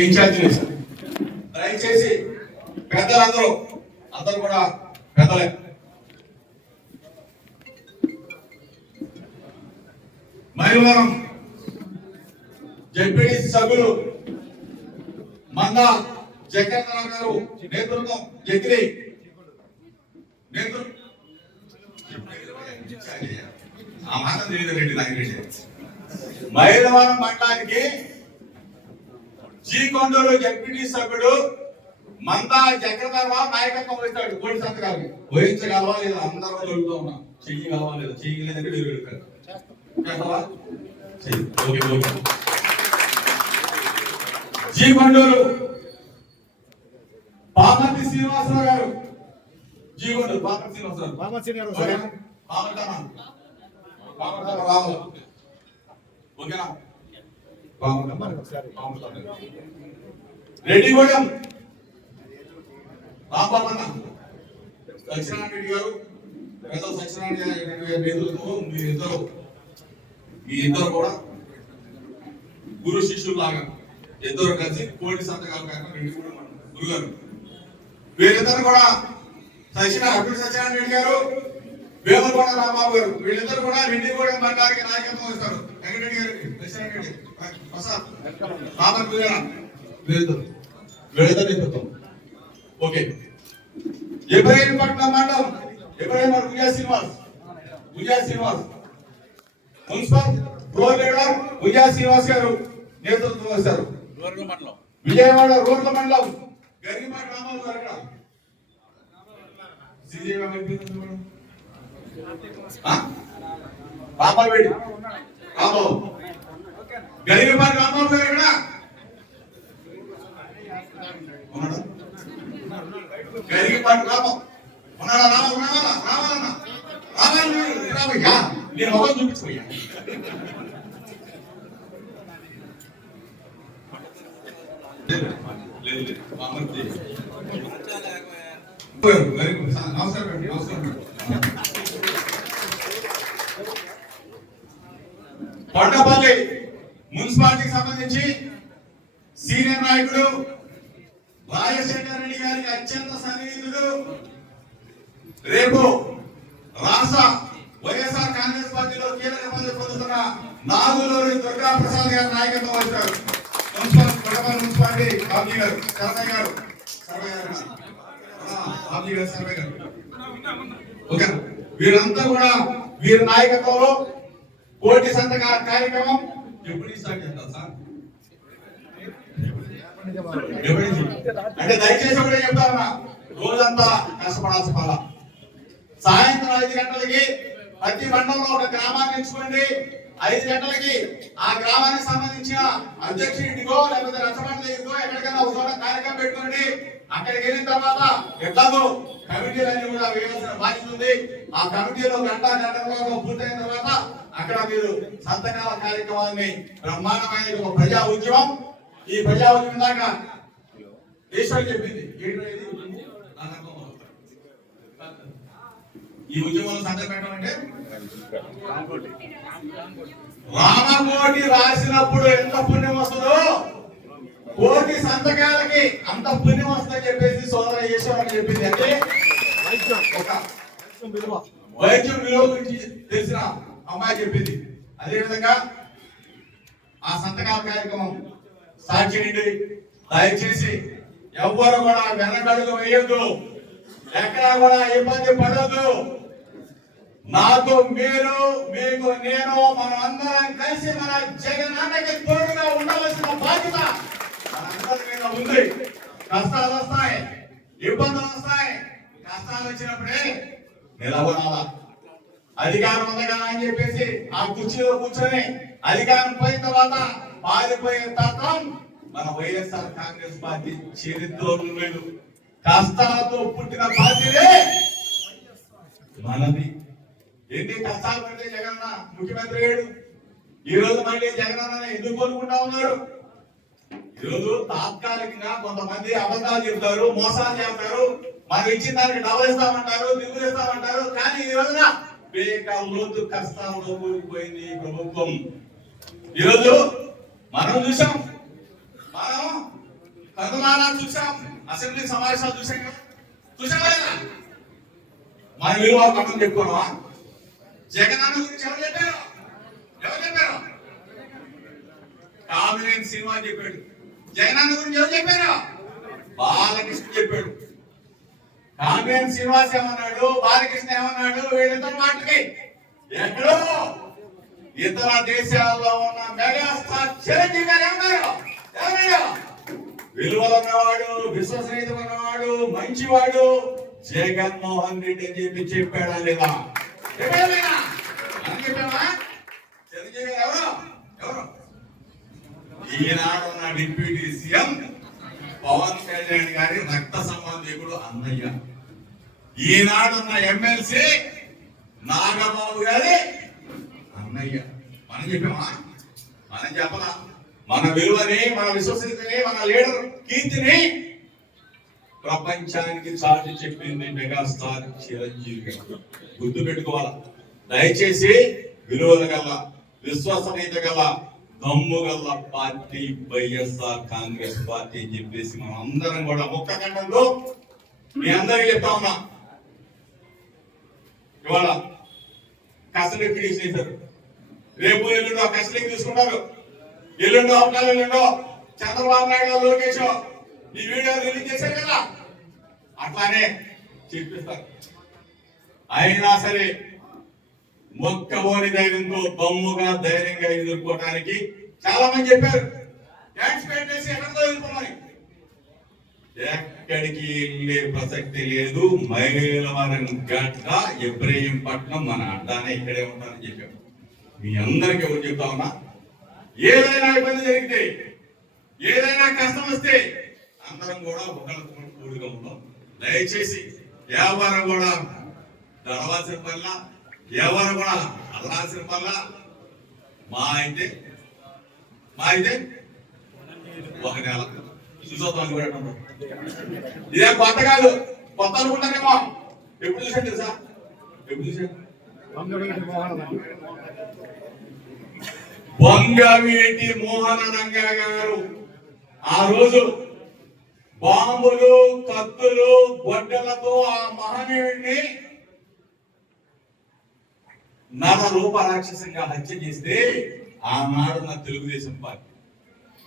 Incharge దయచేసి పెద్దలందరూ అందరూ కూడా పెద్దలే మైలవరం జెడ్పీటీ సభ్యులు మందా జగన్నాథ్ గారు నేతృత్వం ఎగిరి మైలవరం మండలానికి కొండూరు జెడ్పీటీ సభ్యుడు మందా జగన్నాథ్ నాయకత్వం వహిస్తాడు. కోటి సంతకాలు వహించగలవా లేదా అందరూ జరుగుతూ ఉన్నాం. చెయ్యగలవా లేదా చెయ్యలేదంటే మీరు వెళ్ళిపోయారు. కొండూరు పామర్తి శ్రీనివాసరావు గారు కొండూరు పామర్తి శ్రీనివాసరావు రాము ఓకేనా. రెడ్డిగూడెం రాంబాబన్న సత్యనారాయణ రెడ్డి గారు పెద్ద సత్యనారాయణ రెడ్డి గారి నేతృత్వం మీ ఇద్దరు కూడా గురు శిష్యులు లాగా ఇద్దరు కలిసి కోటి సంతకాలు కాక రెడ్డిగూడెం గురుగారు వీళ్ళిద్దరు కూడా సత్యనారాయణ రెడ్డి గారు వేమలకొండ రాంబాబు గారు వీళ్ళిద్దరు కూడా రెడ్డిగూడెం మండలానికి నాయకత్వం వస్తారు. వెంకటరెడ్డి గారికి ప్రసాద్ వీళ్ళిద్దరు నేతృత్వం. ఓకే ఇబ్రహీంపట్నం మండలం Ibrahimpatnam Guja Srinivas municipal floor leader Guja Srinivas గారు నేతృత్వం వస్తారు. విజయవాడ రూరల్ మండలం గరిమాటి రామారావు గారు రామారెడ్డి రాంబాబు గరిమాటి రాంబాబు గారు ఇక్కడ గరిమాటి రామం ఉన్నాడా? రామయ్యా నేను మొబైల్ చూపించిపోయా. కొండపల్లి మున్సిపాలిటీకి సంబంధించి సీనియర్ నాయకుడు రాజశేఖర రెడ్డి గారికి అత్యంత సన్నిహితుడు రేపు రాష్ట్ర వైఎస్ఆర్ కాంగ్రెస్ పార్టీలో కీలక పదవి పొందుతున్న నాగులూరి దుర్గా ప్రసాద్ గారి నాయకత్వం వహిస్తారు. మున్సిపాలిటీ బాబీ గారు సర్వయ్య గారు ఓకే వీరంతా కూడా వీరి నాయకత్వంలో కోటి సంతకాల కార్యక్రమం ఎప్పుడు స్టార్ట్ చేస్తారు సార్? అంటే దయచేసి ఒకటే చెప్తా ఉన్నా, రోజంతా కష్టపడాల్సిన పల. సాయంత్రం 5 గంటలకి ప్రతి మండలంలో ఒక గ్రామాన్ని ఎంచుకోండి. 5 గంటలకి ఆ గ్రామానికి సంబంధించిన అధ్యక్షుడికో లేకపోతే రచ్చబండ దగ్గరకో ఎక్కడికైనా ఒక చోట కార్యక్రమం పెట్టుకోండి. అక్కడికి వెళ్ళిన తర్వాత ఎట్లాగో కమిటీలన్నీ కూడా వేయాల్సిన బాధ్యత ఉంది. ఆ కమిటీలో గంటలో పూర్తయిన తర్వాత అక్కడ మీరు సంతకాల కార్యక్రమాన్ని బ్రహ్మాండమైన ఒక ప్రజా ఉద్యమం. ఈ ప్రజా ఉద్యమం దాకా ఈశ్వర్ చెప్పింది ఈ ఉద్యమంలో సంతకం పెట్టడం అంటే రామకోటి రాసినప్పుడు ఎంత పుణ్యం వస్తుందో కోటి సంతకాలకి అంత పుణ్యం వస్తుందని చెప్పేసి సోదర ఈశ్వర్ చెప్పింది. అంటే వైద్యం విలువ గురించి తెలిసిన అమ్మాయి చెప్పింది. అదేవిధంగా ఆ సంతకాల కార్యక్రమం సాక్షిండి. దయచేసి ఎవ్వరు కూడా వెనకడుగు వేయొద్దు, ఎక్కడా కూడా ఇబ్బంది పడొద్దు. నాకు మీరు, మీకు నేను, మనం అందరం కలిసి మన జగనన్నకి తోడుగా ఉండవలసిన బాధ్యత మనందరి మీద ఉంది. కష్టాలు వస్తాయి, ఇబ్బందులు వస్తాయి. కష్టాలు వచ్చినప్పుడే నిలబడాలా. అధికారం ఉంది కదా అని చెప్పేసి ఆ కుర్చీలో కూర్చొని అధికారం పోయిన తర్వాత పారిపోయే తత్వం మన వైఎస్ఆర్ కాంగ్రెస్ పార్టీ చరిత్రలో లేదు. కష్టాలతో పుట్టిన పార్టీనే మనది. ఎన్ని కష్టాలు పడితే జగనన్న ముఖ్యమంత్రి అయ్యాడు. ఈ రోజు మళ్ళీ జగనన్న ఎందుకు కోరుకుంటా ఉన్నారు? ఈరోజు తాత్కాలికంగా కొంతమంది అబద్ధాలు చెప్తారు, మోసాలు చేస్తారు, మనం ఇచ్చిన దానికి డబ్బులు ఇస్తామంటారు, దిగులు ఇస్తామంటారు. కానీ ఈ రోజున లోతు కష్టాల్లో కూలిపోయింది ప్రభుత్వం. ఈరోజు మనం చూసాం, మనం కనులారా చూసాం, అసెంబ్లీ సమావేశాలు చూసాం కదా, చూసావా లేదా? మన విలువ పక్కన చెప్పుకున్నావా? జగన్ అన్న గురించి ఎవరు చెప్పారు? ఎవరు చెప్పారు? కామినేని సినిమా చెప్పాడు. జగన్ అన్న గురించి ఎవరు చెప్పారు? బాలకృష్ణ చెప్పాడు. కామినేని శ్రీనివాస్ ఏమన్నాడు, బాలకృష్ణ ఏమన్నాడు? వీళ్ళిద్దరు మాటలకి ఎక్కడో ఇతర దేశాల్లో ఉన్న మెగాస్టార్ చిరంజీవి గారు ఏమన్నారు? విలువలు ఉన్నవాడు, విశ్వసనీయత ఉన్నవాడు, మంచివాడు జగన్మోహన్ రెడ్డి అని చెప్పి చెప్పాడా లేదా? చెప్పామా? చిరంజీవి గారు ఎవరు? ఎవరు? ఈనాడు ఉన్న డిప్యూటీ సీఎం పవన్ కళ్యాణ్ గారి రక్త సంబంధికుడు అన్నయ్య. ఈనాడున్న ఎమ్మెల్సీ నాగబాబు గారి అన్నయ్య. మనం చెప్పామా? మనం చెప్పలా. మన విలువని, మన విశ్వసనీయతని, మన లీడర్ కీర్తిని ప్రపంచానికి చాటి చెప్పింది మెగాస్టార్ చిరంజీవి గారు. గుర్తు పెట్టుకోవాలా. దయచేసి విలువల గల, విశ్వసనీయత గల, దమ్ము గల పార్టీ వైఎస్ఆర్ కాంగ్రెస్ పార్టీ అని చెప్పేసి మనం అందరం కూడా ముక్క ఖండంలో మీ అందరికీ చెప్తా ఉన్నా. ఇవాళ కస్టడీ పిటిషన్ చేశారు. రేపు ఎల్లుండో కస్టడీకి తీసుకుంటారు. ఎల్లుండో అవకాశం ఎల్లుండో చంద్రబాబు నాయుడు లోకేష్ ఈ వీడియో రిలీజ్ చేశారు కదా, అట్లానే చెప్పిస్తారు. అయినా సరే మొక్కబోని ధైర్యంతో దమ్ముగా ధైర్యంగా ఎదుర్కోవడానికి చాలా మంది చెప్పారు. ట్యాక్స్ పే చేసి ఎక్కడితో ఎదుర్కోమని. ఎక్కడికి వెళ్ళే ప్రసక్తి లేదు. మైలవరం గడ్డ, ఇబ్రహీంపట్నం మన అడ్డానే ఇక్కడే ఉంటారని చెప్పారు. మీ అందరికీ ఎవరు చెప్తా ఉన్నా, ఏదైనా ఇబ్బంది జరిగితే, ఏదైనా కష్టం వస్తే అందరం కూడా ఒకరితో కూడిగా ఉన్నాం. దయచేసి ఎవరు కూడా దడవాల్సిన పనిలా, ఎవరు కూడా అల్లాల్సిన పనిలా. మా అయితే ఒక నెల చూసొద్దాం. ఇదే కొత్త కాదు, కొత్త అనుకుంటానేమో. ఎప్పుడు చూసాను తెలుసా? ఎప్పుడు చూసాను? వంగవీటి మోహనరంగ గారు ఆ రోజు బాంబులు, కత్తులు, గొడ్డలతో ఆ మహనీయుడిని నర రూప రాక్షసంగా హత్య చేస్తే ఆనాడున్న తెలుగుదేశం పార్టీ,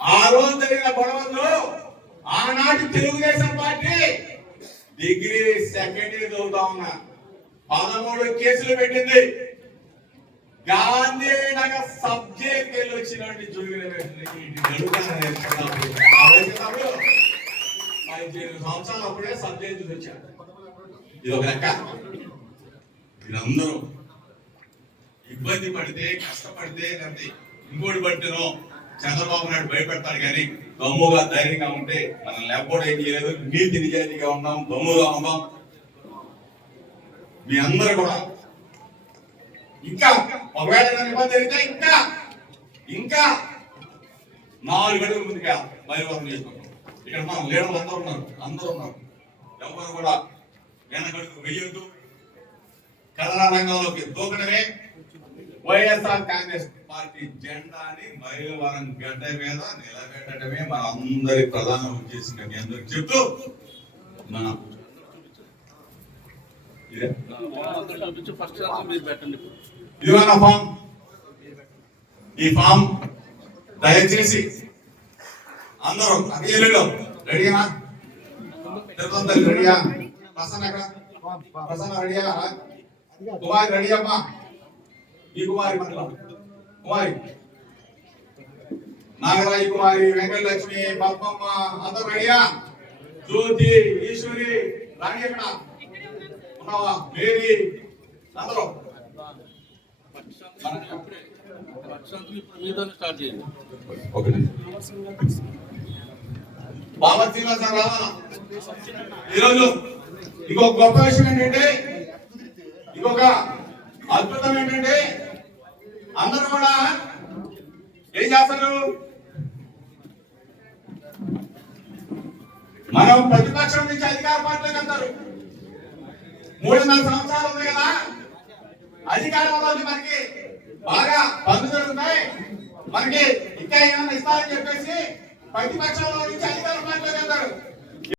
ఆ రోజు జరిగిన గొడవల్లో ఆనాటి Telugu Desam party degree second year చదువుతా ఉన్నా 13 కేసులు పెట్టింది. గాంధీనగర్ సబ్జెక్ట్ వెళ్ళి వచ్చినట్టు జోగిన 15 సంవత్సరాలు అప్పుడే సబ్జెక్ట్ చూసి వచ్చారు. ఇది ఒక లెక్క. వీరందరూ ఇబ్బంది పడితే, కష్టపడితే, లేకపోతే ఇంకోటి పడితేనో చంద్రబాబు నాయుడు భయపెడతాడు. కానీ దమ్ముగా ధైర్యంగా ఉంటే మనం లేకపోవడం ఏం చేయలేదు. నీతి నిజాయితీగా ఉన్నాం, దమ్ముగా ఉన్నాం. మీ అందరూ కూడా ఇంకా ఒకవేళ ఇబ్బంది జరిగితే ఇంకా 4 గంటల ముందుగా బయలువరం చేసుకుంటాం. ఇక్కడ మనం లీడర్లు అందరూ ఉన్నారు. ఎవరు కూడా వెనకడుగు వెయ్యొద్దు. కళా రంగంలోకి దూకడమే వైఎస్ఆర్ కాంగ్రెస్ పార్టీ జెండాని బయలువరం గడ్డ మీద నిలబెట్టడమే మన అందరి ప్రధాన ఉద్దేశం. మీ అందరికి చెప్తూ మనం ఇదిగోనా ఫామ్. ఈ ఫామ్ దయచేసి అందరూ రెడీనా? రెడీయా? ప్రసన్న ఎక్కడ? ప్రసన్న రెడీయా? కుమారి రెడీ అమ్మా? ఈ కుమారి కుమారి, నాగరాజు కుమారి, వెంకటలక్ష్మి, పద్మమ్మ అందరూ రెడీయా? జ్యోతి, ఈశ్వరి, రాణి ఎక్కడ ఉన్నావా? మేరీ అందరూ బాబా శ్రీనివాసరావు రావాలా? ఈరోజు ఇంకొక గొప్ప విషయం ఏంటంటే, ఇంకొక అద్భుతం ఏంటంటే, అందరూ కూడా ఏం చేస్తారు? మనం ప్రతిపక్షం నుంచి అధికార పార్టీలోకి వెళ్తారు. 3.5 సంవత్సరాలు ఉంది కదా, అధికారంలోకి మనకి బాగా పనులు జరుగుతాయి, మనకి ఇంకా ఏమైనా ఇస్తారని చెప్పేసి ప్రతిపక్షంలో నుంచి అధికారం